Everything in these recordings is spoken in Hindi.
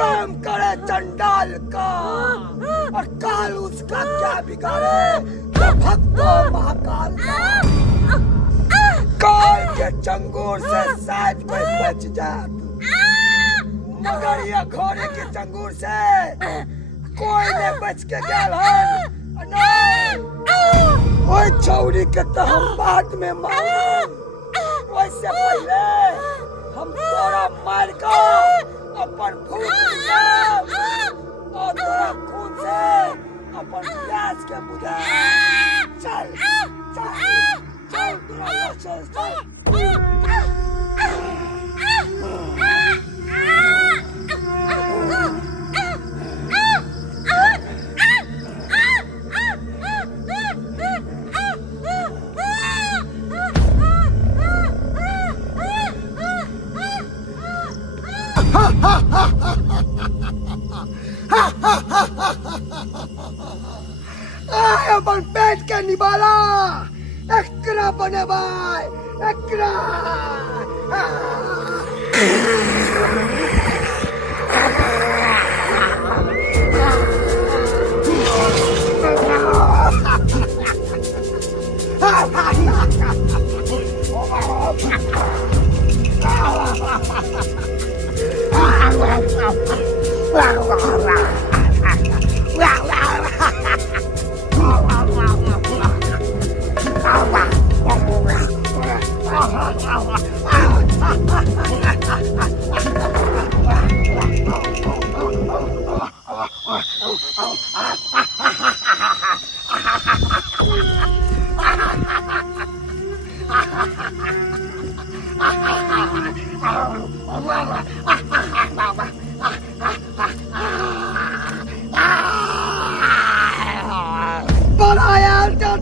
काम करे चंडाल का और काल उसका क्या बिगाड़े तो भक्तों महाकाल का। काल के चंगुर से शायद कोई बच जाए मगर ये घोड़े के चंगुर से कोई नहीं बच के गया। ओए छौरी के तो हम बाद में मारे, वैसे पहले हम तोरा मार का अपन फूट और तोरा खून से अपन प्यास के बुझा। चल चल चल तोरा चल अपन पेट के निवाला एकरा बने भाई एकरा।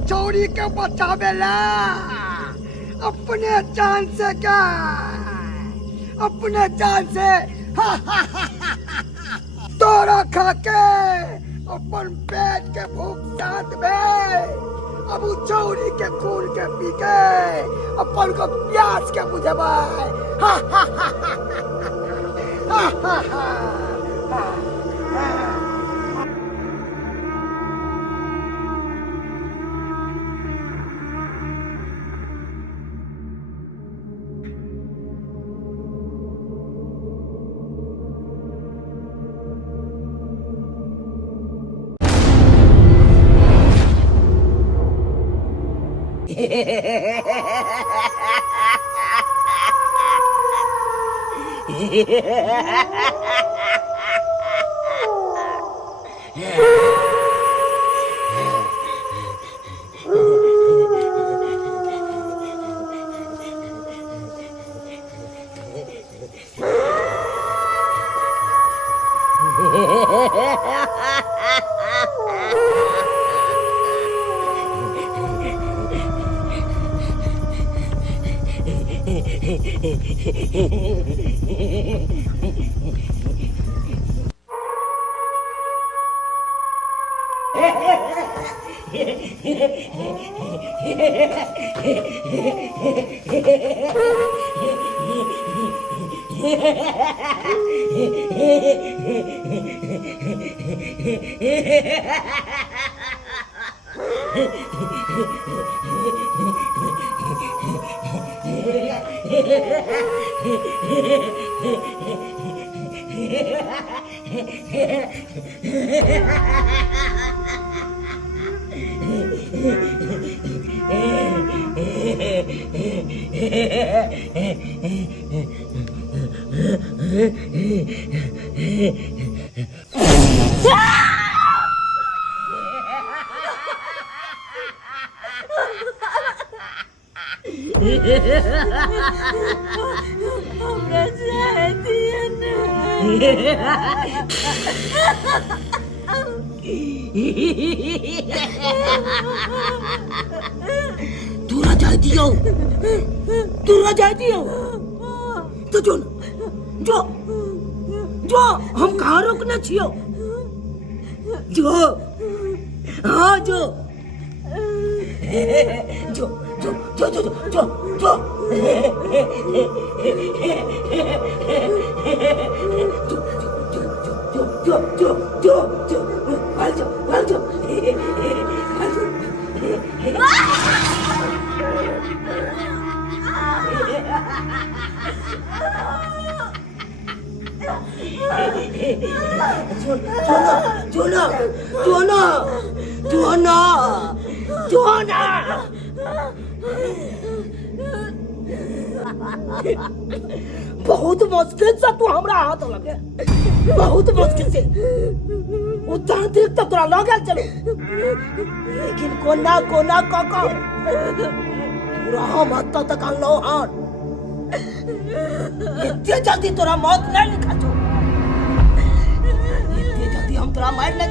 छौरी के बचावेला अपने जान से क्या अपने जान से तोरा खा के अपन पेट के भूख शांत में अब छौरी के खून के पी के अपन को प्यास के बुझावा। तू राजा दियो तो जो जो जो हम कहाँ रोकना छियो जो हाँ जो जो जो जो जो जो जो जो जो बहुत मुश्किल से तू हमरा हाथ लगे, बहुत मुश्किल से उतना देर तक तोरा लगे चलो, लेकिन कोना कोना काका पूरा हम हाथ तक लो हाथ इतने जल्दी तोरा मौत नहीं लिखा छो, इतने जल्दी हम तोरा मार नहीं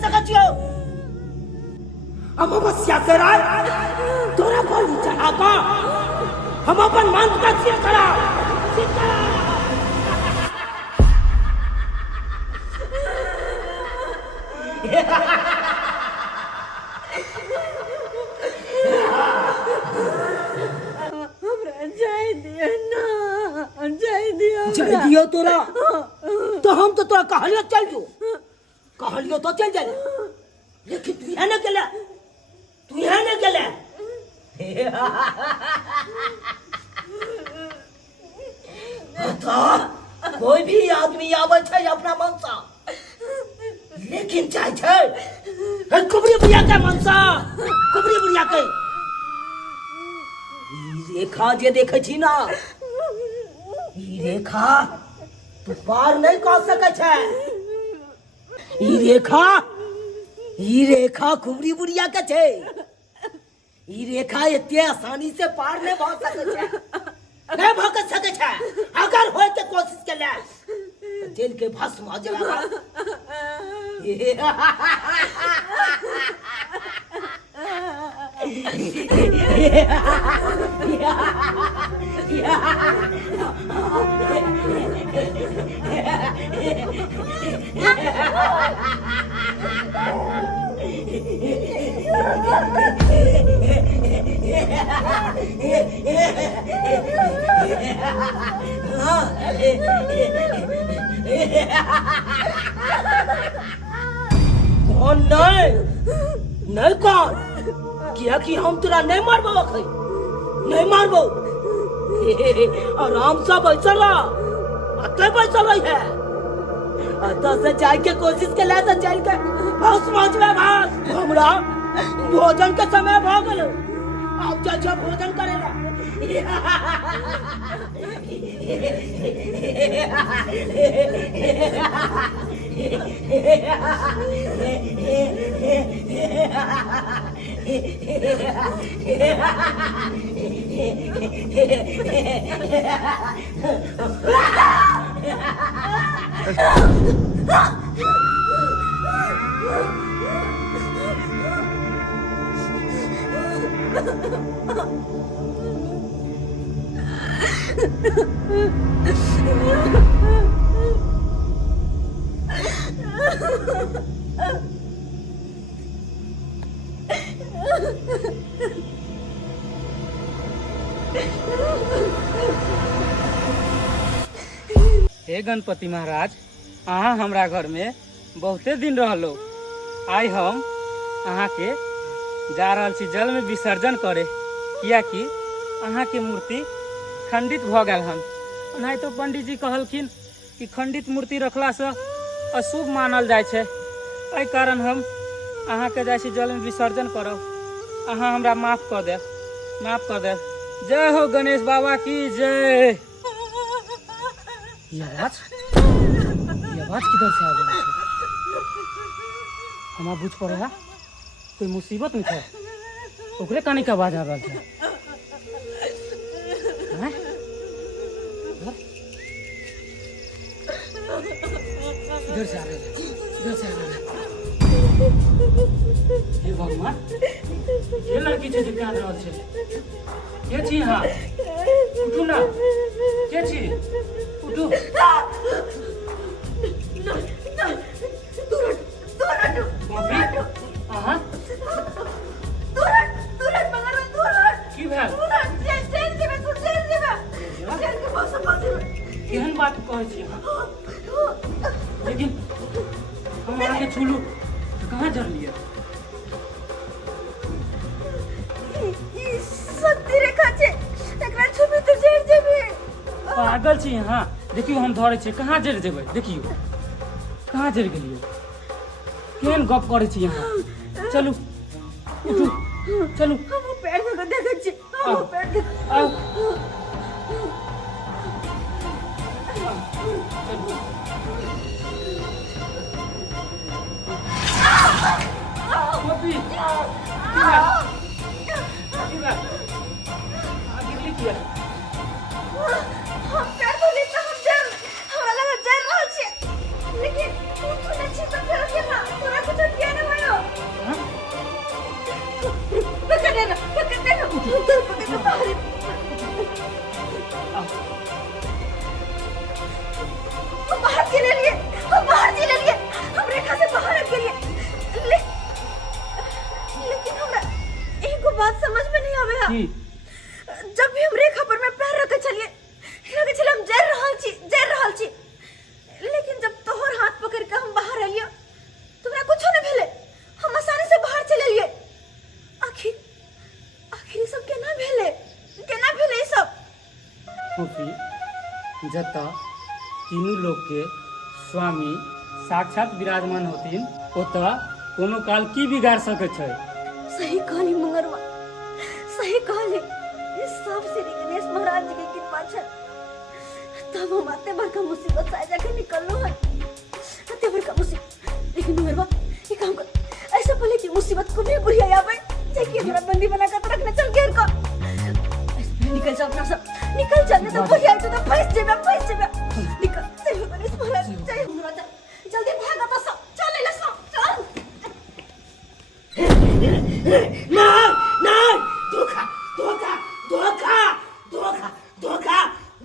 सकत छियो। हम अवश्य करा तोरा गोली चढ़ा का हम अपन मन का सिर करा जय दियो तोरा तो हम तो तोरा कहलियो चल जो, कहलियो तो चल जाए, लेकिन तू यहाँ न गेला, तू यहाँ न गेला। कोई भी आदमी आवे छे अपना मन सा, लेकिन चाहे छे कुबरी बुढ़िया के मन सा, कुबरी बुढ़िया के ई रेखा जे देखे छी ना, ई रेखा तू पार नहीं कर सके छे, ई रेखा कुबरी बुढ़िया के छे, ई रेखा इतने आसानी से पार नहीं भाग सके छे, नहीं भाग सके छे। अगर होए के कोशिश कर ले तो जेल के भस्म हो जाएगा। कौन नहीं कौन क्या कि हम तेरा नहीं मारबो, नहीं मारबो, आराम से बैठल अते बैठल है, अत से जाए के कोशिश के ले तो चल के बस पहुंच में भाग। हमरा भोजन के समय भ गेल, अब जा भोजन करेला। हे गणपति महाराज, अहाँ हमरा घर में बहुते दिन रहलो, आई हम अहाँ के जा रहल छी जल में विसर्जन करे, कियाकि अहाँ के मूर्ति खंडित भ गेल हन। नहीं तो पंडित जी कहलखिन कि खंडित मूर्ति रखला से अशुभ मानल जाय छे, एहि कारण हम अहाँ के जाय छी जल में विसर्जन करब। अहाँ हमरा माफ कर देब, माफ कर देब। जय हो गणेश बाबा की जय। ये आवाज किधर से आ रहा है? हमारा बुझ पड़ रहा कोई मुसीबत में है, ओकरे कहानी का आवाज आ रहा है। इधर से आ रहा है, इधर से आ रहा है। हे भगवान, ये लड़की से जितना रहा है, क्या छी हाँ? उठू ना, क्या छी? उठू। की भेल? केहन बात कहै छी लेकिन हम आगे छुलू तो कहाँ जर लिया शक्ति रेखा छे एकरा छुबी तो जर जेबे पागल छी हाँ देखियो हम धरे छी कहाँ जर जेबै देखियो कहाँ जर गेलियो केहन गप करै छी यहाँ चलू उठू चलू हम पैर में देखै छी हम पैर देख आओ Poppy! Kira! गिरली किया? हम पैर तो लेता हम जर हमरा लगा जर रहल छे लेकिन तू सुनै छी त फेर केना तोरा कुछ किया नै भयो पकड़ देना पकड़ के बाहर हम बाहर चले लिए हम रेखा से बाहर आ गेलिए लेकिन हमरा एगो बात समझ में नहीं आवे है जब भी हम रेखा पर में पैर रखे छलिए लगे छले हम जर रहल छी लेकिन जब तोहर हाथ पकड़ के हम बाहर आलिए तोरा कुछो नहीं भेले हम आसानी से बाहर चले लिए आखिर सब केना भेले ई सब Poppy, जता तीनों लोग के स्वामी साक्षात विराजमान होतीन ओता कोनो काल की बिगाड़ सके छै सही कहली मंगरवा सही कहली ये सब श्री गणेश महाराज जी की कृपा छै तब हम आते बड़का मुसीबत से जाके निकललो है आते बड़का मुसीबत लेकिन मंगरवा ये काम कर ऐसा पहले की मुसीबत को भी बुरी आवे जे कि हमरा बंदी बना कर रखना चल घेर को निकल जा अपना सब निकल जा नहीं तो बुरी आई तो फंस जेबे निकल जय हो गणेश महाराज जय हो महाराज जल्दी भागा तो सब चल ले सब चल नहीं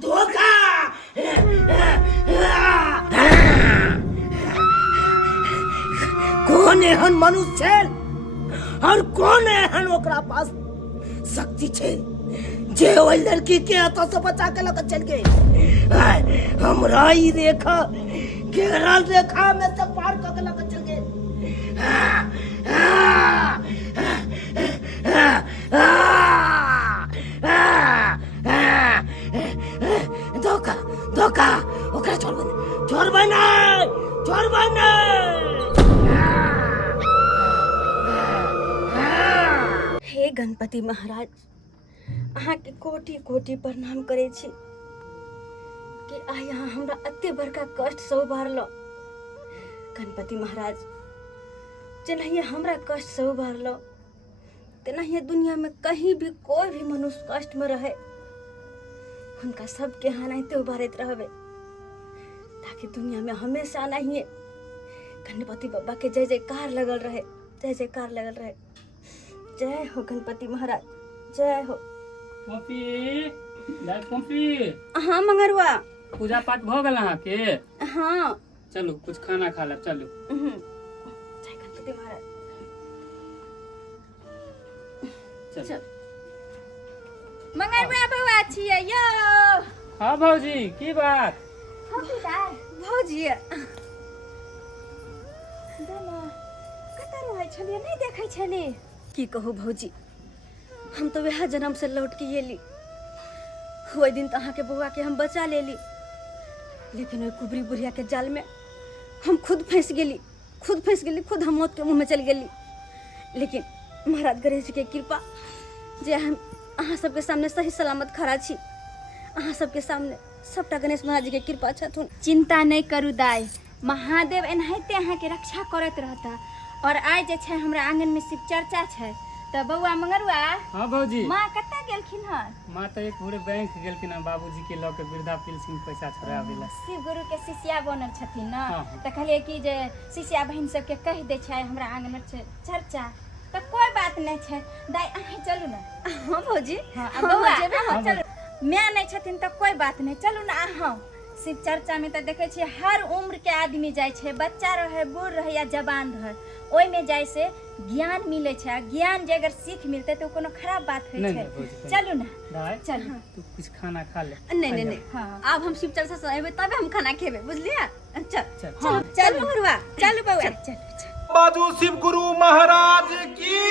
धोखा कौन एहन मनुष्य छै और कौन एहन ओकरा पास शक्ति छै जे ओइ लड़की के हाथों से बचा के लेकर चल गए हमरा ई रेखा घेरल रेखा में से पार कर के लेकर चल गए धोखा ओकरा छोड़बै नहीं हे गणपति महाराज अहाँ के कोटि कोटि प्रणाम करे छी कि आइ अहाँ हमरा अत्ते बड़का कष्ट से उबारलो गणपति महाराज जेनाहिए हमरा कष्ट से उबारलो तेनाहिए दुनिया में कहीं भी कोई भी मनुष्य कष्ट में रहे उनका सबके हानाइते उबारत रहबे ताकि दुनिया में हमेशा नहीं गणपति बाबा के जय जयकार लगल रहे जय हो गणपति महाराज जय हो Poppy हाँ मंगरुआ पूजा पाठ भ गेल अहाँ के हाँ चलू कुछ खाना खा लेब चलू जय गणपति महाराज चल मंगरुआ बउआ छियै यो हाँ भौजी की बात भौजी कतऽ रहै छलियै नहीं देखै छली की कहू भौजी हम तो वह जन्म से लौट के एली ओहि दिन तो अहाँ के बउआ के हम बचा लेली लेकिन ओहि कुबरी बुढ़िया के जाल में हम खुद फंस गेली खुद हम मौत के मुंह में चल गेली लेकिन महाराज गणेश जी के कृपा जे हम अहाँ सबके सामने सही सलामत खड़ा छी अहाँ सबके सामने सबटा गणेश महाराज जी के कृपा छथुन चिंता नहीं करू दाई महादेव एनाहिते अहाँ के रक्षा करत रहता और आइ जे छै हमरा आंगन में शिव चर्चा छै त बउआ मंगरुआ हाँ भौजी माँ कत्ता गेलखिन हन माँ तो एक पूरे बैंक गेलखिन हन बाबूजी के लऽ के वृद्धा पेंशन पैसा छोड़ाबे ला शिव गुरु के शिष्या बनल छथिन न हाँ। त कहलिए कि जे शिष्या बहन सबके कह दे छै हमरा आंगन में छै चर्चा त कोई बात नहीं छै दाई अहीं चलू न हाँ भौजी हाँ बउआ जेबे अहाँ हाँ, चलू मैं नहीं छथिन त कोई बात नहीं चलू न अहाँ शिव चर्चा में त देखे छियै हर उम्र के आदमी जाय छै बच्चा रहे बूढ़ रहे या जवान रहे ओइ में जाय से ज्ञान मिले छै, ज्ञान जे अगर सीख मिलते तो कोनो खराब बात होय नहीं, छै। नहीं, बुझि गेलियै। चलू ना दाय चलू। तू कुछ खाना खा ले। नहीं हाँ। अब हम शिव चर्चा से अबे तबे हम खाना खेबे, बुझलिए? चल चल। हाँ, चल मंगरवा, चल बउआ। चल बाजू शिव गुरु महाराज की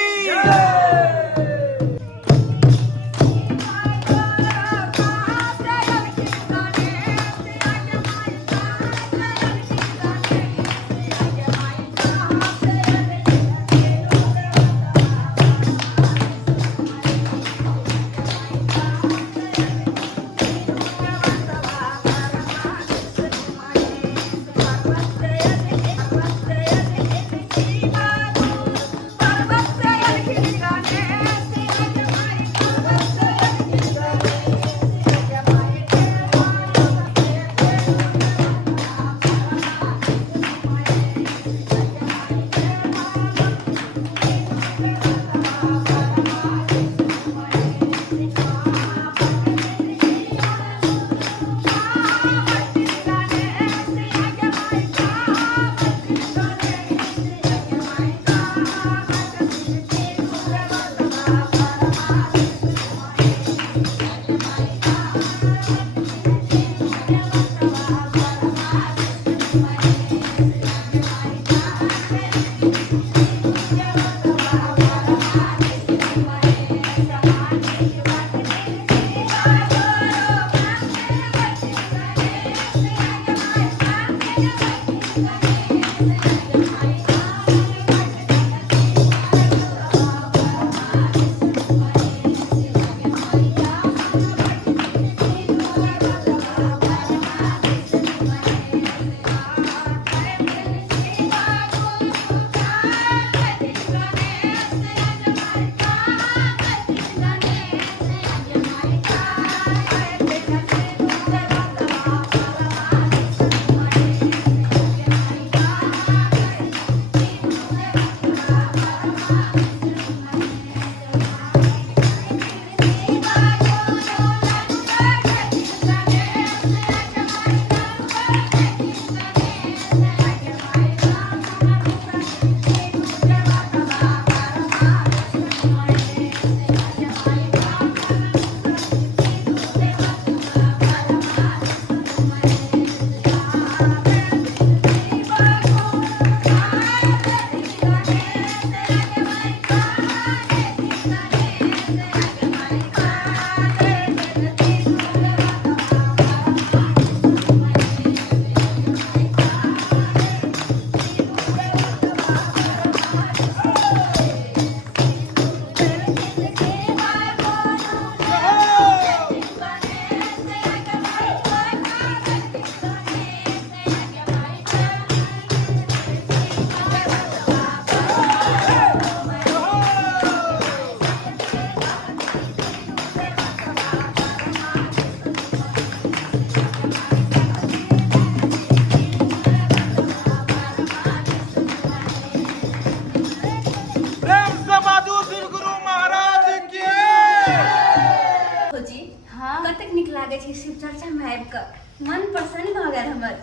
मन प्रसन्न भ गेल हमर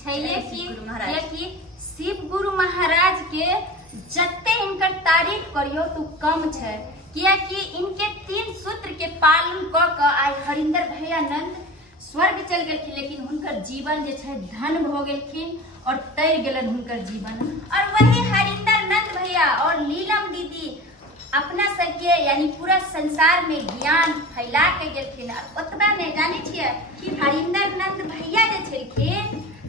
छैये शिव गुरु कि महाराज। कि शिव गुरु महाराज के जत्ते इनकर तारीफ करियो तो कम छै, कियाकि इनके 3 सूत्र के पालन क के आइ हरिंदर भैया नंद स्वर्ग चल गेलखिन, लेकिन हुनकर जीवन जे छै धन भ गेलखिन और तर गेलन हुनकर जीवन। और वही हरिंदर नंद भैया और नीलम दीदी अपना सबके यानी पूरा संसार में ज्ञान फैला के गेलखिन। और ओतबा नहीं जाने छियै कि हरिंदर नंद भैया जे छलखिन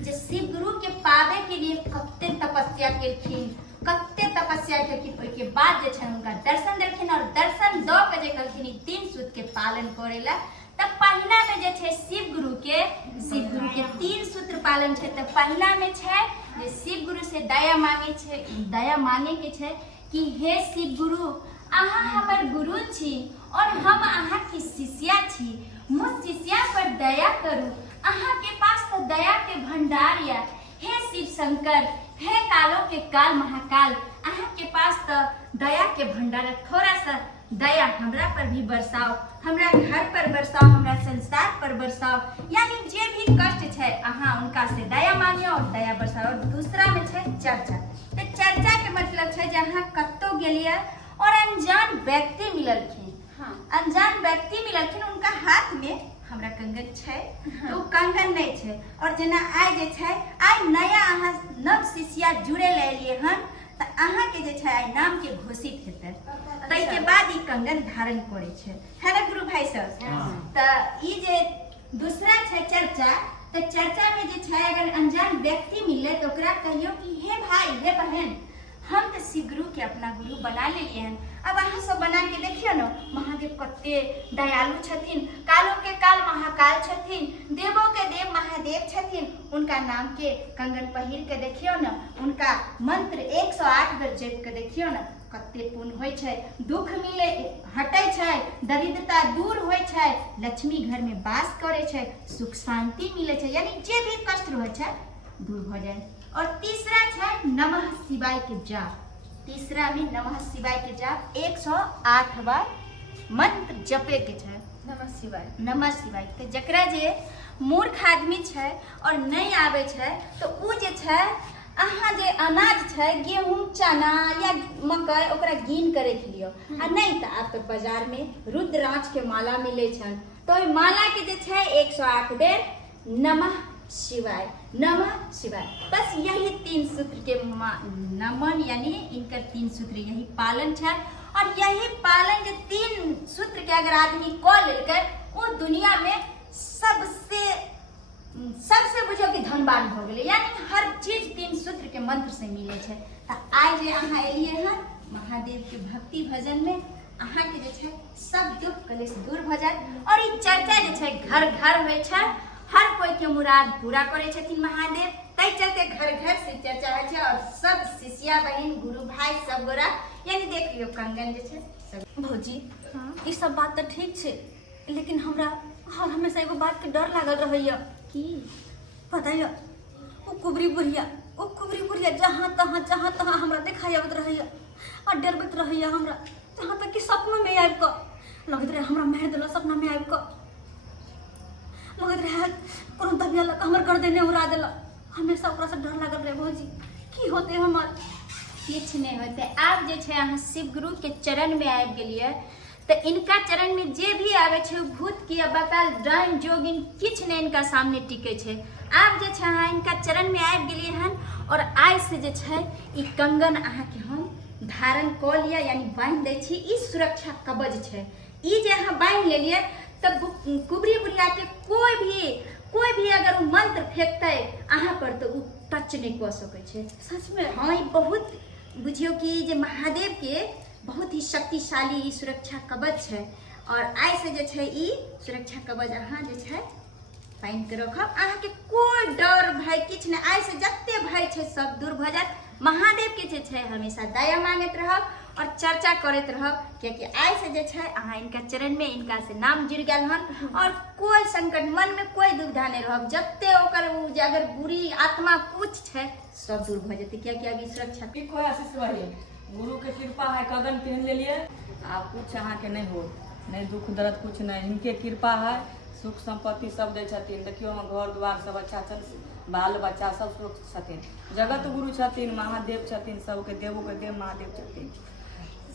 जे शिव गुरु के पावे के लिए कते तपस्या केलखिन, कते तपस्या केलखिन। ओइ के बाद जे छै हुनका दर्शन देलखिन और दर्शन द के जे कहलखिन 3 सूत्र के पालन करेला। तब पहिला में जे छै शिव गुरु के 3 सूत्र पालन छै। तब पहिला में छै जे शिव गुरु से दया मांगे छै, दया मांगे के छै कि हे शिव गुरु अहाँ हमर गुरु छी और हम अहाँ की शिष्या छी, मुझ शिष्या पर दया करू। अहाँ के पास तो दया के भंडार या। हे शिव शंकर, हे कालों के काल महाकाल, अहाँ के पास तो दया के भंडार, थोड़ा सा दया हमरा पर भी बरसाओ, हमरा घर पर बरसाओ, हमरा संसार पर बरसाओ। यानी जे भी कष्ट है अहाँ उनका से दया मांगियो और दया बरसाओ। और दूसरा में है चर्चा। तो चर्चा के मतलब छै जे अहाँ कतौ गेलियै और अनजान व्यक्ति मिललखिन। हाँ। अनजान व्यक्ति मिललखिन, उनका हाथ में हमरा कंगन छै, तो कंगन नहीं छै। और जेना आइ जे छै, आइ नया अहाँ नव शिष्या जुड़े ले एलियै हन, त अहाँ के जे छै आइ नाम के घोषित हेतै। तै के बाद ई कंगन धारण करे छै, है ना गुरु भाई सब? त ई जे दूसरा छै चर्चा, तो चर्चा में जे छै अगर अनजान व्यक्ति मिले तो ओकरा कहियो कि हे भाई हे बहन, हम तो शिव गुरु के अपना गुरु बना लेलिए हन। अब अहाँ सब बना के देखियो न, महादेव कते दयालु छथिन, कालो के काल महाकाल छथिन, देवों के देव महादेव छथिन। उनका नाम के कंगन पहिर के देखियो न, उनका मंत्र 108 बेर जप के देखियो न, कते पुण्य होय छै, दुख मिले हटे छै, दरिद्रता दूर होय छै, लक्ष्मी घर में वास करे छै, सुख शांति मिले छै, यानी जे भी कष्ट होय छै दूर हो जाए। और तीसरा छै नमः शिवाय के जाप। तीसरा में नमः शिवाय के जाप 108 बार मंत्र जपे के छै। नमः शिवाय। नमः शिवाय तो जकरा जे मूर्ख आदमी छै और नहीं आवे छै, तो उ जे छै अहाँ जे अनाज छै गेहूं चना या मकई ओकरा गिन के रख लियो। आ नहीं तो आप बाजार में रुद्राक्ष के माला मिले छन, तो ओइ माला के जे छै 108 बेर नमः शिवाय नमः शिवाय। बस यही 3 सूत्र के नमन, यानी इनकर 3 सूत्र यही पालन है। और यही पालन के 3 सूत्र के अगर आदमी क लेकर, वो दुनिया में सबसे बुझो कि धनवान हो गए, यानी हर चीज 3 सूत्र के मंत्र से मिले छै। त आइ जे अहाँ एलिए हन महादेव के भक्ति भजन में, अहाँ के जे छै सब दुख कलेश दूर भ जात। और ई चर्चा जे छै घर घर होय छै, हर कोई के मुराद पूरा करे छथिन महादेव। तै चलते घर घर से चर्चा होय छै और सब शिष्या बहन गुरु भाई सब गोरा, यानी देख लियो कंगन जे छै सब। भौजी ई सब बात तो ठीक छै, लेकिन हमरा हमेशा एगो बात के डर लागल रहैया कि पता है वो कुबरी बुढ़िया जहाँ तहाँ हमरा देखाई आवत रहैया और डरबत रहैया हमरा। जहाँ तक कि सपनों में आबि कऽ लगैत रहे हमरा मारि देलक, सपना में आबि कऽ लगैत रहे कोनो दबिया लग हमर गर्दने उड़ा देलक। हमेशा ओकरा से डर लागल रहे। भौजी की होते हमर? किछ नहीं होते। आप जे छै अहाँ शिव गुरु के चरण में आबि गेलिए, तो इनका चरण में जे भी आवे छै भूत की बकाल डाइन जोगिन किछ नहीं इनका सामने टिके छै। आप जे छै अहाँ इनका चरण में आबि गेलिए हन, और आज से जे छै ई कंगन अहाँ के हम धारण क लिया, यानी बांध दै छी। ई सुरक्षा कवच छै। ई जे अहाँ बांध लेलिए तब कुबरी बुढ़िया के कोई भी अगर वो मंत्र फेंकते अहाँ पर, तो वो टच नहीं कर सके छै। सच में? हाँ, ई बहुत बुझियो कि जे महादेव के बहुत ही शक्तिशाली ई सुरक्षा कवच है। और आई से जे छै ई सुरक्षा कवच अहाँ जे छै पाइन के रखब, अहाँ के कोई डर भय किछ नहीं। आई से जत्ते भय छै सब दूर भ जात। महादेव के जे छै हमेशा दया मांगत रहब और चर्चा करते रहब, क्योंकि आई से जे छै अहाँ इनका चरण में इनका से नाम जुड़ गेल हन। और कोई संकट मन में कोई दुविधा नहीं रहब। जत्ते ओकर जे अगर बुरी आत्मा कुछ छै सब दूर भ जेतै, कियाकि अभी सुरक्षा ठीक हो आशीष बढ़िया। गुरु के कृपा है, कदम पहन ले लिए, आप कुछ अहाँ के नहीं हो, नहीं दुख दर्द कुछ नहीं। इनके कृपा है, सुख संपत्ति सब दे छथिन। देखियो हम घर द्वार सब अच्छा छन, बाल बच्चा सब सुख छथिन। जगत गुरु छथिन, महादेव छथिन, सबके देवों के देव महादेव छथिन,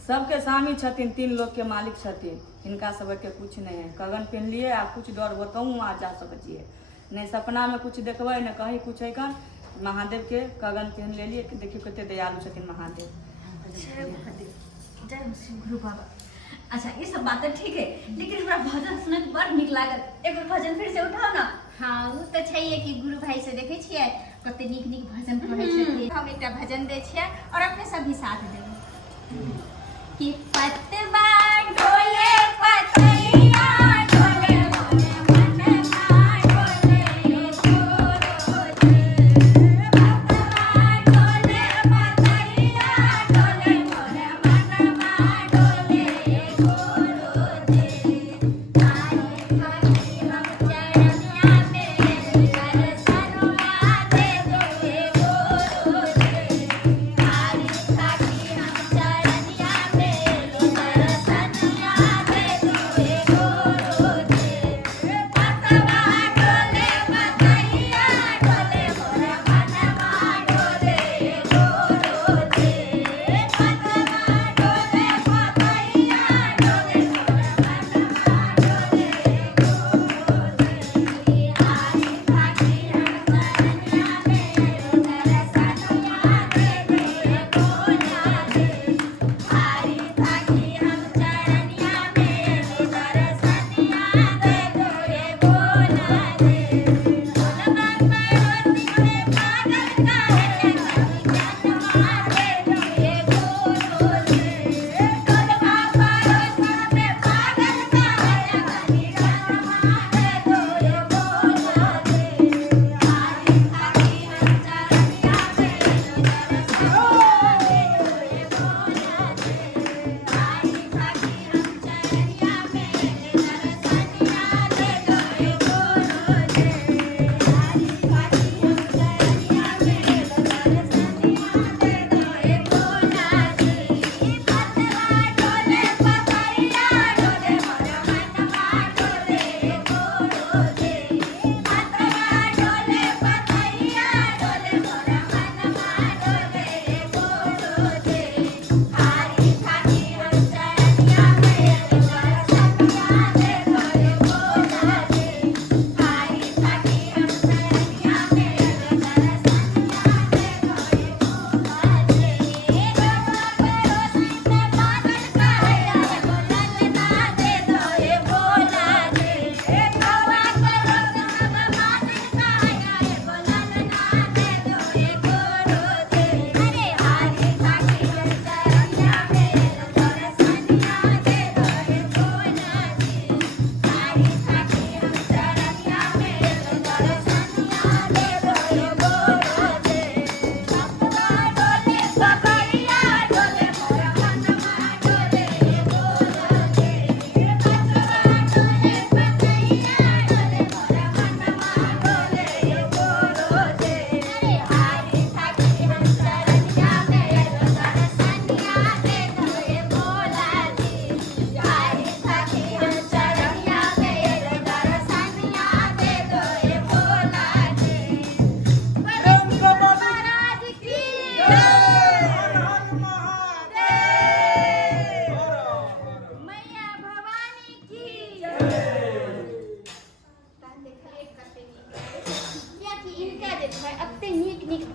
सबके स्वामी छथिन, 3 लोक के मालिक छथिन। इनका सबके कुछ नहीं है। कगन पहन लिए, आप कुछ डर बताऊँ वहाँ जा सकतिए, नहीं सपना में कुछ देखबै न कहीं कुछ है कन। महादेव के कगन पहन ले लिए, देखियो कते दयालु छथिन महादेव। जय महादेव, जय हो शिव गुरु बाबा। अच्छा ये सब बातें ठीक है, लेकिन हमरा भजन सुनत बड़ नीक लागल। एगो भजन फिर से उठाओ ना। हाँ, वो तो छैहे कि गुरु भाई से देखे छियै कते नीक नीक भजन पढ़ै छथिन। हम एकटा भजन दै छियै और अपने सब भी साथ देबै कि पतवा डोले पतैया डोले मोरे मनवा डोले गोरो दे। पतवा डोले पतैया डोले मोरे मनवा डोले गोरो दे। आई खाती हम चरनिया में दर्शनवा दे दोगे गोरो दे। आई खाती हम चरनिया में दर्शनवा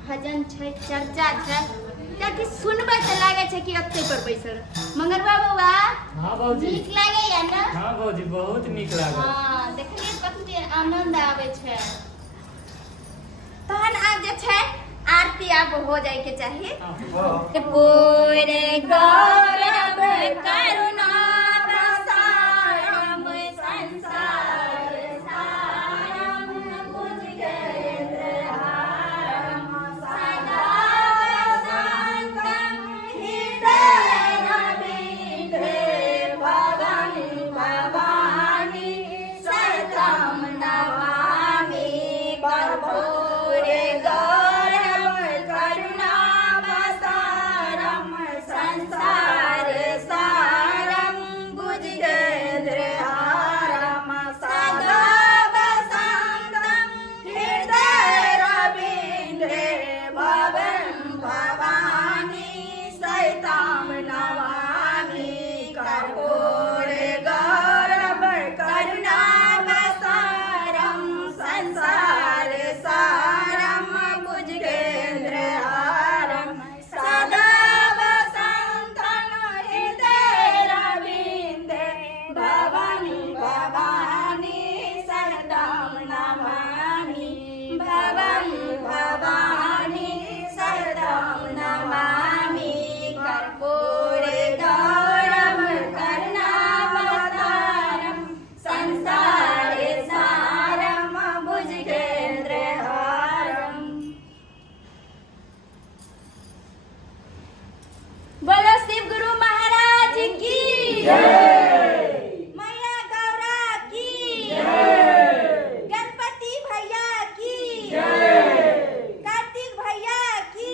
भजन छै चर्चा छै ताकि सुनबे त लागे छै कि अत्ते पर बैसल मंगरवा बउआ। हां बाबूजी नीक लागे या ना? हां बाबूजी बहुत नीक लागे। हां देखलिए कते आनंद आवे छै। तहन आब जे छै आरती आब हो जाय के चाहिए। पूरे गौरव करुणा बसारम संसार सारम भुजगेंद्र हारम सदा वसंतम हृदय रविंद्रे भगं भवानी सतम नमामि कर्पूरे गौरव करुणा बसारम संसार सारम भुजगेंद्र हारम सदा वसंतम हृदय रविंद्रे भगं भवानी सहितं नमामि कर्पूरे गौरव करुणा बसारम संसार सारम भुजगेंद्र हारम सदा वसंतं हृदय रविंद्रे भगं भवानी सहितं नमामि भगं भवानी सहितं नमामि कर्पूरे गौरव करुणा बसारम संसार सारम भुजगेंद्र हारम। बोलो शिव गुरु महाराज की मैया गौरा की गणपति भैया की कार्तिक भैया की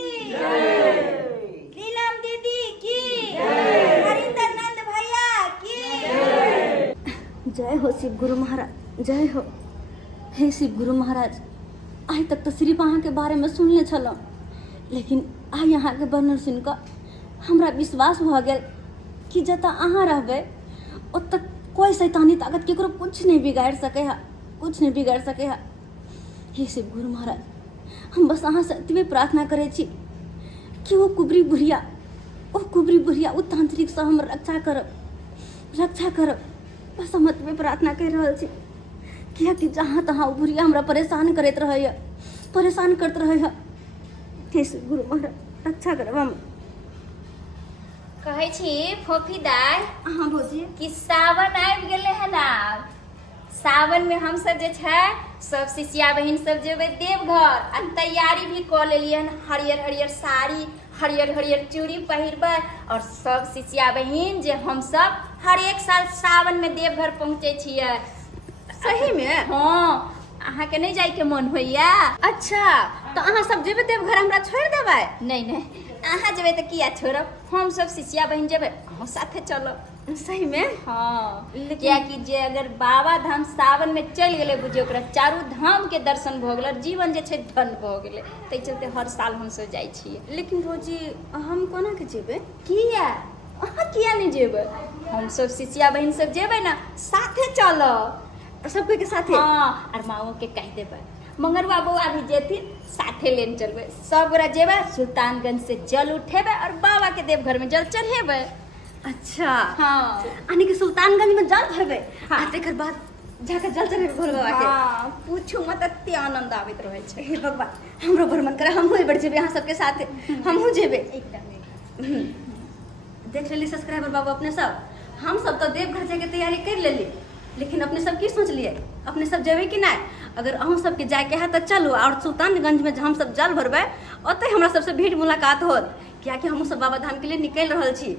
नीलम दीदी की हरिंदर नंद भैया की। जय हो शिव गुरु महाराज, जय हो। हे शिव गुरु महाराज, आइ तक तो सिर्फ अहाँ के बारे में सुनले छलहुँ, लेकिन आइ अहाँ के वर्णन सुन कऽ हमरा विश्वास भऽ गेल कि जतऽ अहाँ रहबै ओतऽ कोई शैतानी ताकत केकरो कुछ नहीं बिगाड़ि सकै है, कुछ नहीं बिगाड़ि सकै है। हे शिव गुरु महाराज, हम बस अहाँ से एतबे प्रार्थना करै छी कि वो कुबरी बुढ़िया ओ तांत्रिक से हम रक्षा करब। बस हम एतबे प्रार्थना करि रहल छी, कियाकि जहाँ तहाँ ओ बुढ़िया हमरा परेशान करैत रहैए। हे श्री गुरु महाराज रक्षा करब हम। कहै छी फोफी दाय हाँ भौजी। कि सावन आबि गेलै है ना। सावन में हम सब जे छै सब शिष्या बहिन सब जेबै देवघर आ तैयारी भी कऽ लेलियै हन। हरियर हरियर साड़ी हरियर हरियर चूड़ी पहिरबै और सब शिष्या बहिन जे हम सब हर एक साल सावन में देवघर पहुँचे छियै। सही में? हाँ, अहाँ के नहीं जाय के मन होइया? अच्छा तो अहाँ सब जेबै देवघर हमरा छोड़ देबै? नहीं नहीं, अहाँ जेबै तो किया छोड़ब, हम सब शिष्या बहिन जेबै, अहाँ साथे चलब। सही में? हाँ, क्या कि जे अगर बाबा धाम सावन में चल गेले बुझियो ओकरा चारू धाम के दर्शन भ गेल, जीवन जे छै धन भ गेले। तै चलते हर साल हम सब जाइ छियै। लेकिन भौजी हम कोना के जेबै? किया अहाँ किया नहीं जेबै? हम सब शिष्या बहिन सब जेबै ना, साथे चलब सब कोई के साथे? हाँ, और माओ के कह देबै, मंगरवा बउआ भी जेथिन, साथे लेन चलबै। सब गोरा जेबै, सुल्तानगंज से जल उठेबै और बाबा के देवघर में जल चढ़ेबै। अच्छा हाँ, यानी कि सुल्तानगंज में जल भरबै हाँ। आ तेकर बाद जाकर जल चढ़ेबै भोले बाबा के? हाँ, पूछू मत, एते आनंद आबैत रहै छै। हे भगवान हमरो भ्रमण करे, हमहूँ बढ़ जेबै अहाँ सबके साथे, हमहूँ जेबै। एकदम देख लेली सब्सक्राइबर बाबू अपने सब, हम सब तो देवघर जाके तैयारी कर लेली, लेकिन अपने सब की सोचलिए? अपने सब जेबै कि नहीं? अगर अहूँ सबके जाके है तो चलू और सुल्तानगंज में हम सब जल भरबै, ओतै हमरा सबसे भेंट मुलाकात होत, कियाकि हमहूँ सब बाबा धाम के लिए निकल रहल छी।